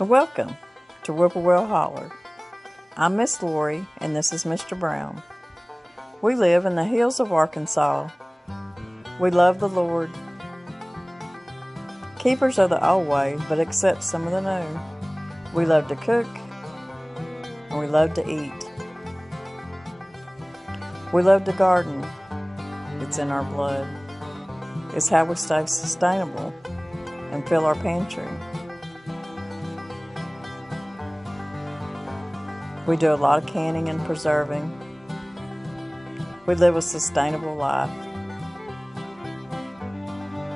Welcome to Whippoorwill Holler. I'm Miss Lori, and this is Mr. Brown. We live in the hills of Arkansas. We love the Lord. Keepers of the old way, but accept some of the new. We love to cook, and we love to eat. We love to garden. It's in our blood. It's how we stay sustainable and fill our pantry. We do a lot of canning and preserving. We live a sustainable life.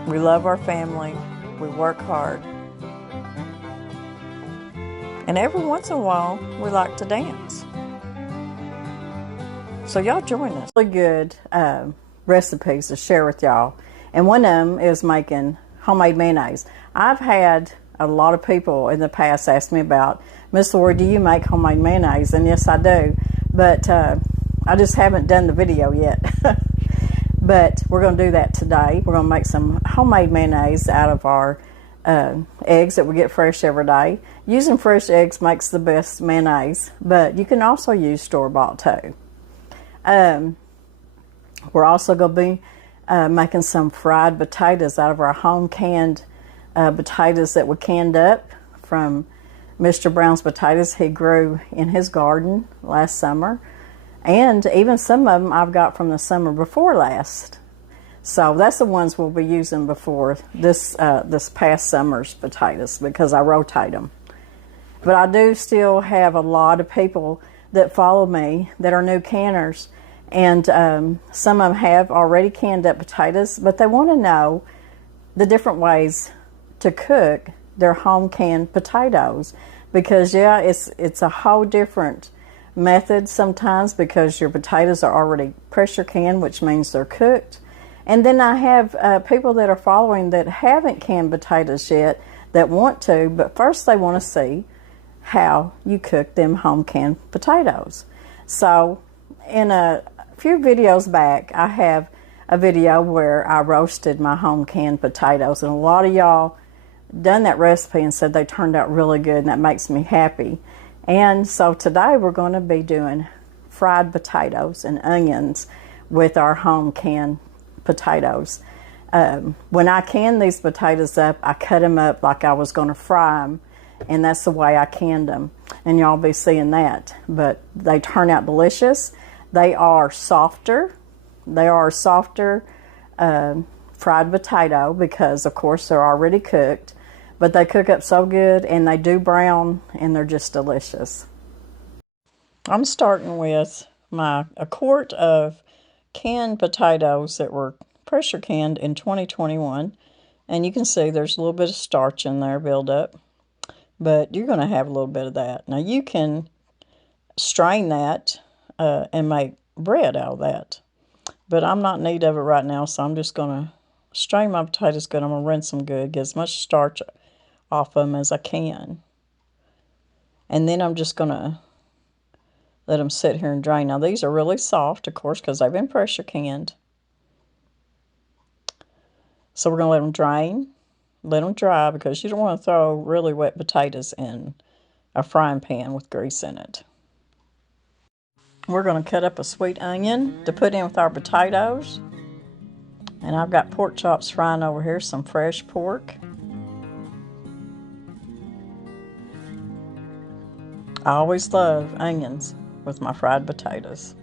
We love our family. We work hard. And every once in a while, we like to dance. So y'all join us. Really good recipes to share with y'all. And one of them is making homemade mayonnaise. I've had a lot of people in the past ask me about, Miss Lori, do you make homemade mayonnaise? And yes, I do. But I just haven't done the video yet. But we're going to do that today. We're going to make some homemade mayonnaise out of our eggs that we get fresh every day. Using fresh eggs makes the best mayonnaise, but you can also use store-bought too. We're also going to be making some fried potatoes out of our home canned potatoes that we canned up from Mr. Brown's potatoes he grew in his garden last summer. And even some of them I've got from the summer before last. So that's the ones we'll be using before this past summer's potatoes, because I rotate them. But I do still have a lot of people that follow me that are new canners. And some of them have already canned up potatoes, but they want to know the different ways to cook their home canned potatoes, because yeah, it's a whole different method sometimes, because your potatoes are already pressure canned, which means they're cooked. And then I have people that are following that haven't canned potatoes yet that want to, but first they want to see how you cook them home canned potatoes. So in a few videos back, I have a video where I roasted my home canned potatoes, and a lot of y'all done that recipe and said they turned out really good, and that makes me happy. And so today we're going to be doing fried potatoes and onions with our home canned potatoes. When I canned these potatoes up, I cut them up like I was going to fry them, and that's the way I canned them, and y'all be seeing that. But they turn out delicious. They are softer. They are a softer fried potato because, of course, they're already cooked. But they cook up so good, and they do brown, and they're just delicious. I'm starting with a quart of canned potatoes that were pressure canned in 2021. And you can see there's a little bit of starch in there build up. But you're going to have a little bit of that. Now you can strain that and make bread out of that. But I'm not in need of it right now, so I'm just going to strain my potatoes good. I'm going to rinse them good, get as much starch off of them as I can. And then I'm just going to let them sit here and drain. Now these are really soft, of course, because they've been pressure canned. So we're going to let them drain, let them dry, because you don't want to throw really wet potatoes in a frying pan with grease in it. We're going to cut up a sweet onion to put in with our potatoes. And I've got pork chops frying over here, some fresh pork. I always love onions with my fried potatoes.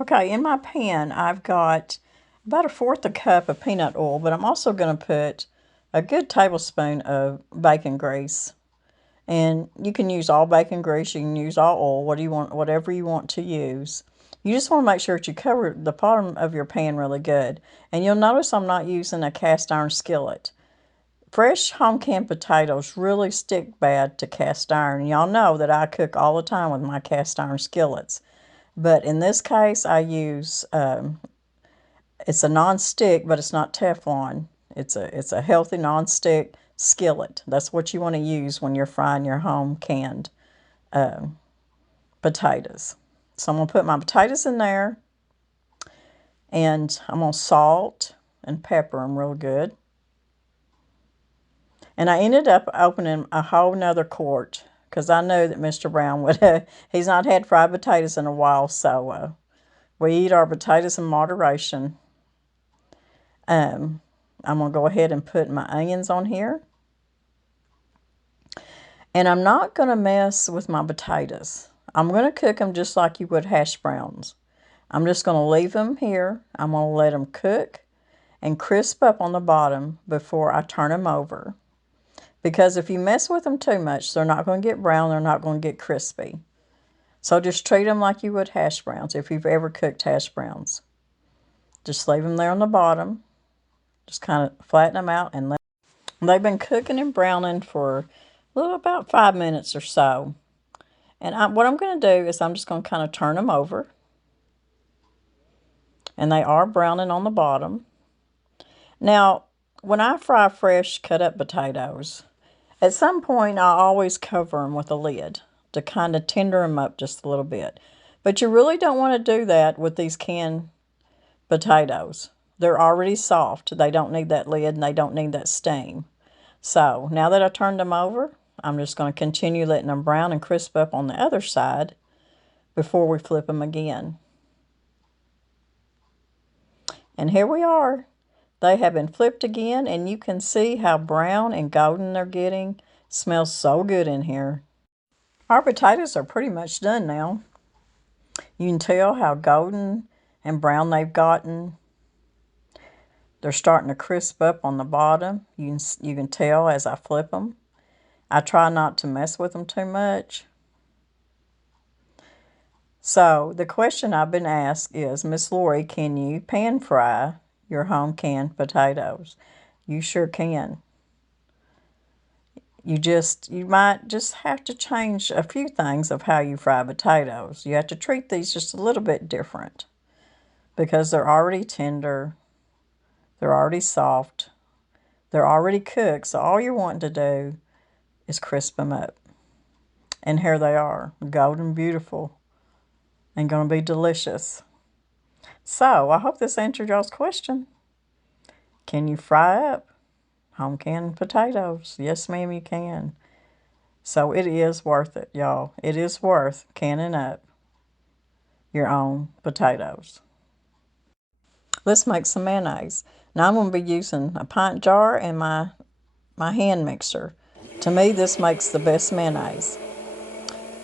Okay, in my pan, I've got about 1/4 cup of peanut oil, but I'm also going to put a good tablespoon of bacon grease. And you can use all bacon grease, you can use all oil, whatever you want to use. You just want to make sure that you cover the bottom of your pan really good. And you'll notice I'm not using a cast iron skillet. Fresh home canned potatoes really stick bad to cast iron. Y'all know that I cook all the time with my cast iron skillets. But in this case, I use, it's a non-stick, but it's not Teflon. It's a healthy non-stick skillet. That's what you want to use when you're frying your home canned potatoes. So I'm going to put my potatoes in there, and I'm going to salt and pepper them real good. And I ended up opening a whole nother quart because I know that Mr. Brown would, he's not had fried potatoes in a while, so we eat our potatoes in moderation. I'm going to go ahead and put my onions on here. And I'm not going to mess with my potatoes. I'm going to cook them just like you would hash browns. I'm just going to leave them here. I'm going to let them cook and crisp up on the bottom before I turn them over. Because if you mess with them too much, they're not going to get brown, they're not going to get crispy. So just treat them like you would hash browns if you've ever cooked hash browns. Just leave them there on the bottom. Just kind of flatten them out and let them. They've been cooking and browning for about 5 minutes or so. And what I'm going to do is I'm just going to kind of turn them over. And they are browning on the bottom. Now, when I fry fresh cut up potatoes, at some point I always cover them with a lid to kind of tender them up just a little bit. But you really don't want to do that with these canned potatoes. They're already soft. They don't need that lid and they don't need that steam. So now that I turned them over, I'm just going to continue letting them brown and crisp up on the other side before we flip them again. And here we are. They have been flipped again, and you can see how brown and golden they're getting. Smells so good in here. Our potatoes are pretty much done now. You can tell how golden and brown they've gotten. They're starting to crisp up on the bottom. You can tell as I flip them. I try not to mess with them too much. So the question I've been asked is, Miss Lori, can you pan fry your home canned potatoes? You sure can. You might just have to change a few things of how you fry potatoes. You have to treat these just a little bit different because they're already tender, they're already soft, they're already cooked. So all you're wanting to do is crisp them up. And here they are, golden beautiful and going to be delicious. So I hope this answered y'all's question. Can you fry up home canned potatoes? Yes, ma'am, you can. So it is worth it, y'all. It is worth canning up your own potatoes. Let's make some mayonnaise. Now I'm going to be using a pint jar and my hand mixer. To me, this makes the best mayonnaise.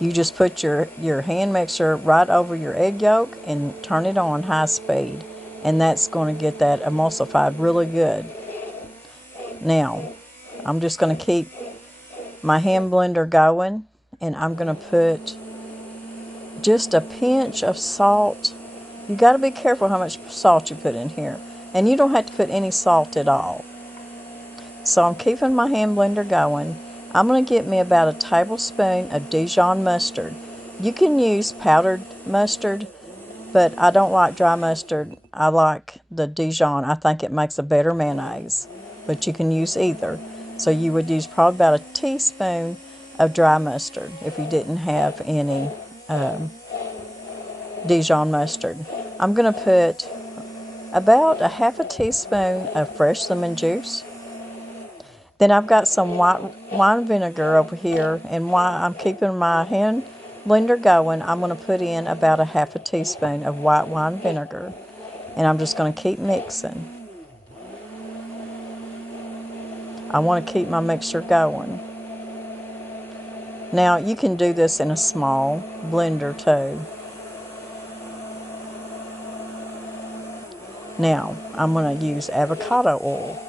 You just put your hand mixer right over your egg yolk and turn it on high speed. And that's going to get that emulsified really good. Now, I'm just going to keep my hand blender going, and I'm going to put just a pinch of salt. You got to be careful how much salt you put in here. And you don't have to put any salt at all. So I'm keeping my hand blender going. I'm going to get me about a tablespoon of Dijon mustard. You can use powdered mustard, but I don't like dry mustard. I like the Dijon. I think it makes a better mayonnaise, but you can use either. So you would use probably about a teaspoon of dry mustard if you didn't have any Dijon mustard. I'm going to put about a half a teaspoon of fresh lemon juice. Then I've got some white wine vinegar over here, and while I'm keeping my hand blender going, I'm going to put in about a half a teaspoon of white wine vinegar, and I'm just going to keep mixing. I want to keep my mixture going. Now you can do this in a small blender too. Now I'm going to use avocado oil.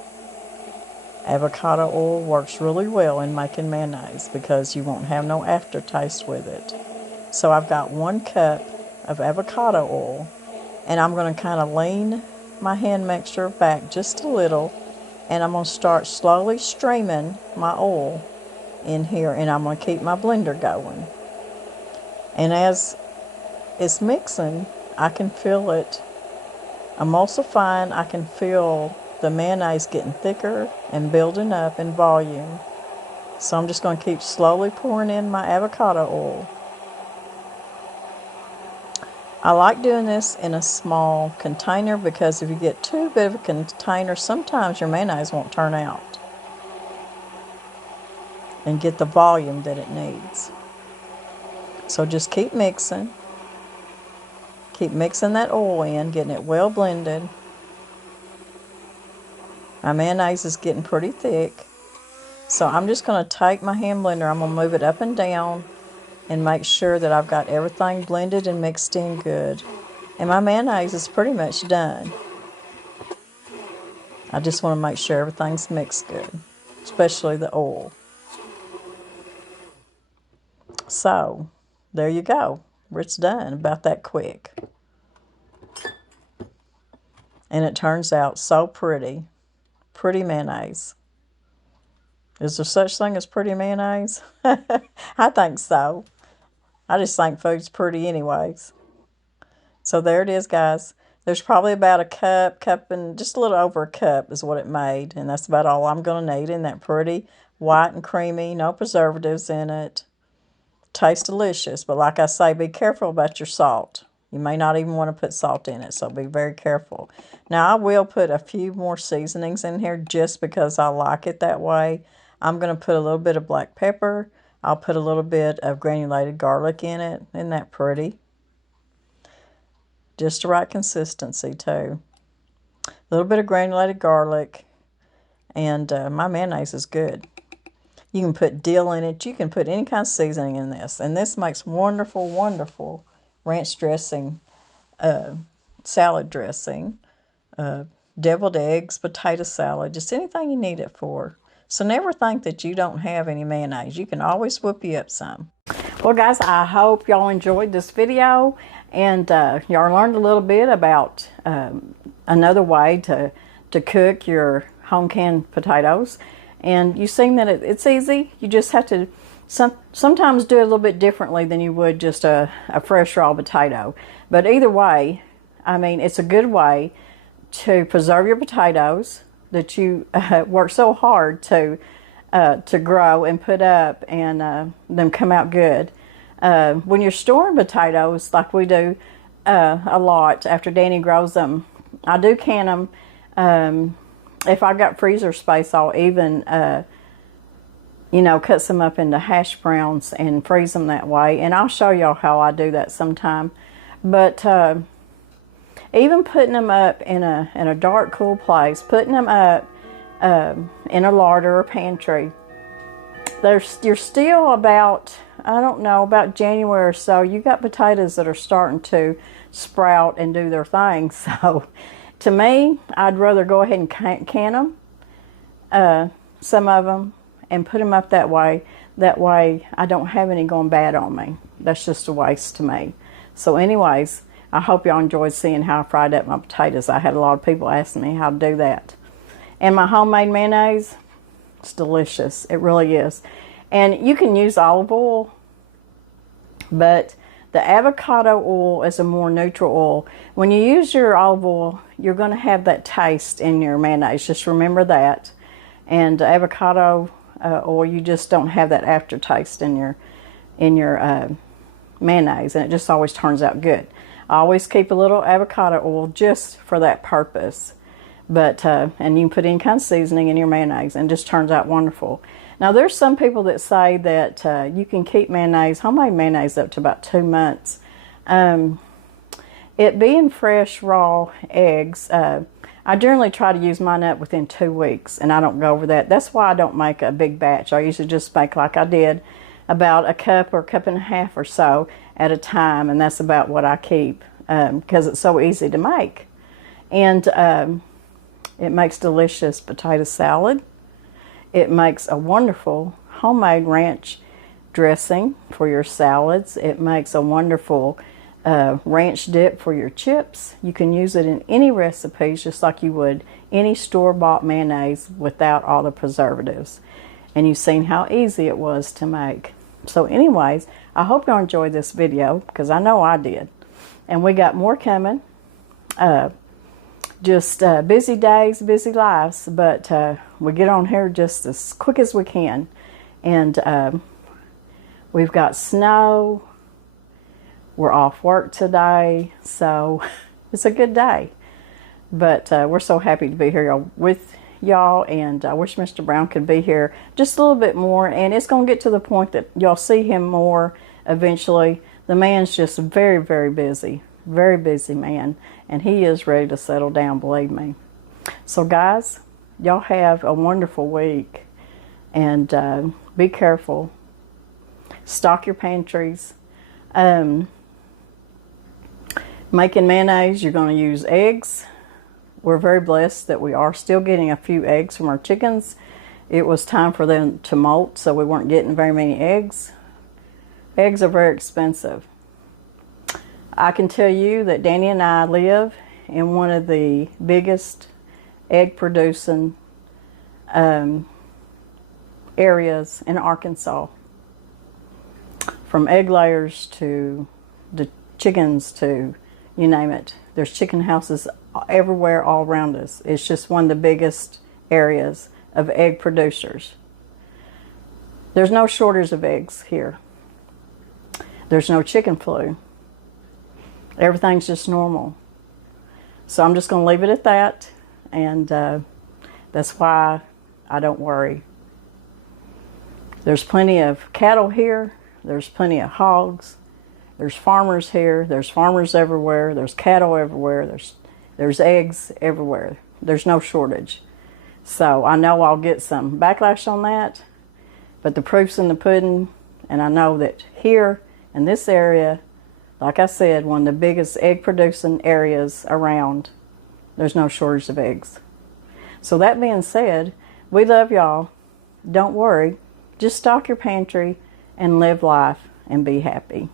Avocado oil works really well in making mayonnaise because you won't have no aftertaste with it. So I've got 1 cup of avocado oil, and I'm going to kind of lean my hand mixture back just a little, and I'm going to start slowly streaming my oil in here, and I'm going to keep my blender going. And as it's mixing, I can feel it emulsifying. I can feel the mayonnaise getting thicker and building up in volume. So I'm just going to keep slowly pouring in my avocado oil. I like doing this in a small container because if you get too big of a container, sometimes your mayonnaise won't turn out and get the volume that it needs. So just keep mixing. Keep mixing that oil in, getting it well blended. My mayonnaise is getting pretty thick. So I'm just going to take my hand blender, I'm going to move it up and down and make sure that I've got everything blended and mixed in good. And my mayonnaise is pretty much done. I just want to make sure everything's mixed good, especially the oil. So, there you go. It's done about that quick. And it turns out so pretty. Pretty mayonnaise. Is there such thing as pretty mayonnaise? I think so. I just think food's pretty anyways. So there it is, guys. There's probably about a cup and just a little over a cup is what it made. And that's about all I'm going to need. Isn't that pretty? White and creamy, no preservatives in it. Tastes delicious, but like I say, be careful about your salt. You may not even want to put salt in it, so be very careful. Now, I will put a few more seasonings in here just because I like it that way. I'm going to put a little bit of black pepper. I'll put a little bit of granulated garlic in it. Isn't that pretty? Just the right consistency, too. A little bit of granulated garlic, and my mayonnaise is good. You can put dill in it. You can put any kind of seasoning in this. And this makes wonderful, wonderful ranch dressing, salad dressing, deviled eggs, potato salad, just anything you need it for. So never think that you don't have any mayonnaise. You can always whip you up some. Well, guys, I hope y'all enjoyed this video. And y'all learned a little bit about another way to cook your home canned potatoes. And you've seen that it's easy. You just have to sometimes do it a little bit differently than you would just a fresh raw potato. But either way, I mean, it's a good way to preserve your potatoes that you work so hard to grow and put up and them come out good. When you're storing potatoes, like we do a lot after Danny grows them, I do can them. If I've got freezer space, I'll even, cut some up into hash browns and freeze them that way. And I'll show y'all how I do that sometime. But even putting them up in a dark, cool place, putting them up in a larder or pantry, you're still about, I don't know, about January or so, you got potatoes that are starting to sprout and do their thing. So to me, I'd rather go ahead and can them, some of them, and put them up that way. That way, I don't have any going bad on me. That's just a waste to me. So anyways, I hope y'all enjoyed seeing how I fried up my potatoes. I had a lot of people asking me how to do that. And my homemade mayonnaise, it's delicious. It really is. And you can use olive oil, but the avocado oil is a more neutral oil. When you use your olive oil, you're going to have that taste in your mayonnaise. Just remember that. And avocado oil, you just don't have that aftertaste in your mayonnaise, and it just always turns out good. I always keep a little avocado oil just for that purpose. But and you can put any kind of seasoning in your mayonnaise, and it just turns out wonderful. Now, there's some people that say that you can keep mayonnaise, homemade mayonnaise, up to about 2 months. It being fresh, raw eggs, I generally try to use mine up within 2 weeks, and I don't go over that. That's why I don't make a big batch. I usually just make, like I did, about a cup or a cup and a half or so at a time, and that's about what I keep because it's so easy to make. And it makes delicious potato salad. It makes a wonderful homemade ranch dressing for your salads. It makes a wonderful ranch dip for your chips. You can use it in any recipes just like you would any store-bought mayonnaise without all the preservatives. And you've seen how easy it was to make. So anyways, I hope y'all enjoyed this video because I know I did. And we got more coming. just busy days, busy lives, but we get on here just as quick as we can. And we've got snow. We're off work today, so it's a good day. But we're so happy to be here with y'all, and I wish Mr. Brown could be here just a little bit more. And it's going to get to the point that y'all see him more eventually. The man's just very, very busy man, and he is ready to settle down, believe me. So guys, y'all have a wonderful week, and be careful. Stock your pantries. Making mayonnaise, you're going to use eggs. We're very blessed that we are still getting a few eggs from our chickens. It was time for them to molt, so we weren't getting very many eggs. Eggs are very expensive. I can tell you that Danny and I live in one of the biggest egg producing areas in Arkansas. From egg layers to the chickens to you name it. There's chicken houses everywhere all around us. It's just one of the biggest areas of egg producers. There's no shortage of eggs here. There's no chicken flu. Everything's just normal. So I'm just going to leave it at that, and that's why I don't worry. There's plenty of cattle here. There's plenty of hogs. There's farmers here. There's farmers everywhere. There's cattle everywhere. There's eggs everywhere. There's no shortage. So I know I'll get some backlash on that, but the proof's in the pudding, and I know that here in this area, like I said, one of the biggest egg producing areas around, there's no shortage of eggs. So that being said, we love y'all. Don't worry. Just stock your pantry and live life and be happy.